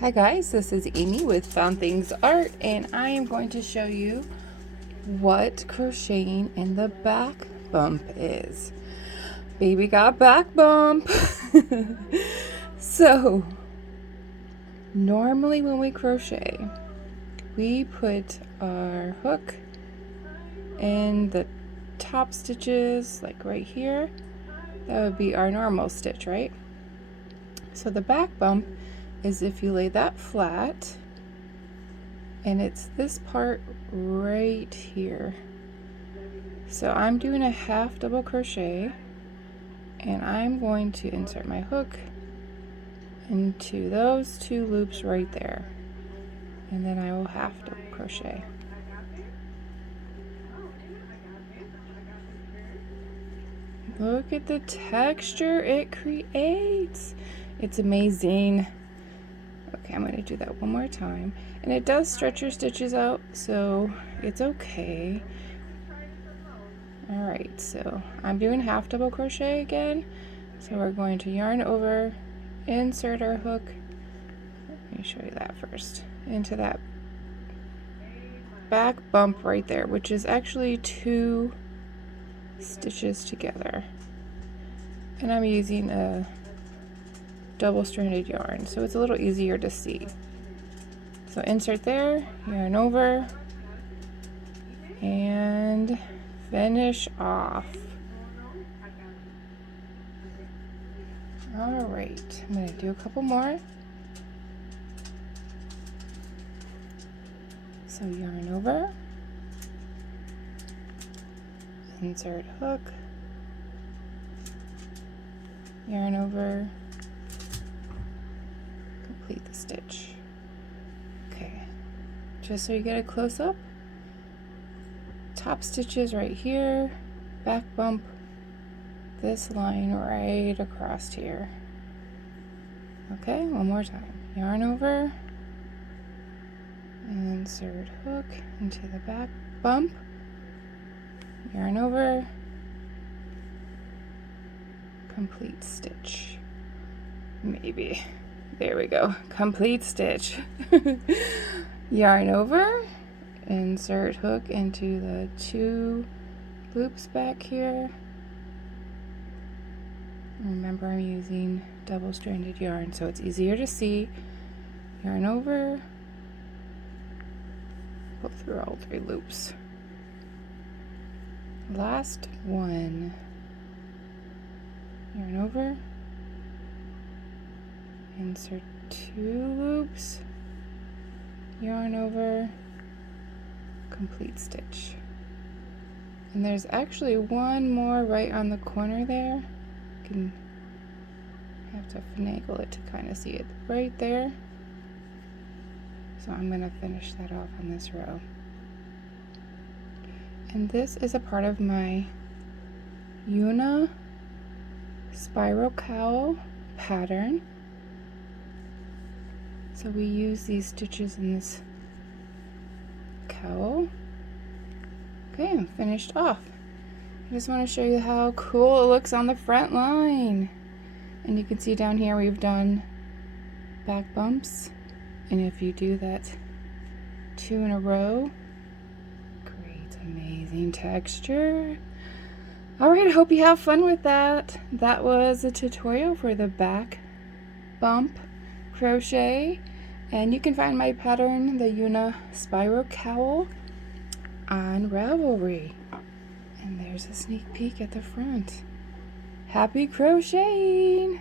Hi guys, this is Amy with Found Things Art, and I am going to show you what crocheting in the back bump is. Baby got back bump. So normally when we crochet, we put our hook in the top stitches, like right here. That would be our normal stitch, right? So the back bump is if you lay that flat, and it's this part right here. So I'm doing a half double crochet, and I'm going to insert my hook into those two loops right there, and then I will half double crochet. Look at the texture it creates. It's amazing. Okay, I'm going to do that one more time. And it does stretch your stitches out, so it's okay. Alright, so I'm doing half double crochet again. So we're going to yarn over, insert our hook. Let me show you that first. Into that back bump right there, which is actually two stitches together. And I'm using a double-stranded yarn, so it's a little easier to see. So insert there, yarn over, and finish off. Alright, I'm going to do a couple more. So yarn over, insert hook, yarn over, complete the stitch. Okay, just so you get a close-up, top stitches right here, back bump, this line right across here. Okay, one more time. Yarn over, insert hook into the back bump, yarn over, complete stitch. Maybe. There we go. Complete stitch. Yarn over, insert hook into the two loops back here. Remember, I'm using double-stranded yarn, so it's easier to see. Yarn over, pull through all three loops. Last one. Yarn over, insert two loops, yarn over, complete stitch. And there's actually one more right on the corner there. You can have to finagle it to kind of see it right there. So I'm going to finish that off on this row. And this is a part of my Juna spiral cowl pattern. So we use these stitches in this cowl. Okay, I'm finished off. I just want to show you how cool it looks on the front line. And you can see down here we've done back bumps. And if you do that 2 in a row, creates amazing texture. Alright, I hope you have fun with that. That was a tutorial for the back bump crochet. And you can find my pattern, the Juna spiral cowl, on Ravelry. And there's a sneak peek at the front. Happy crocheting!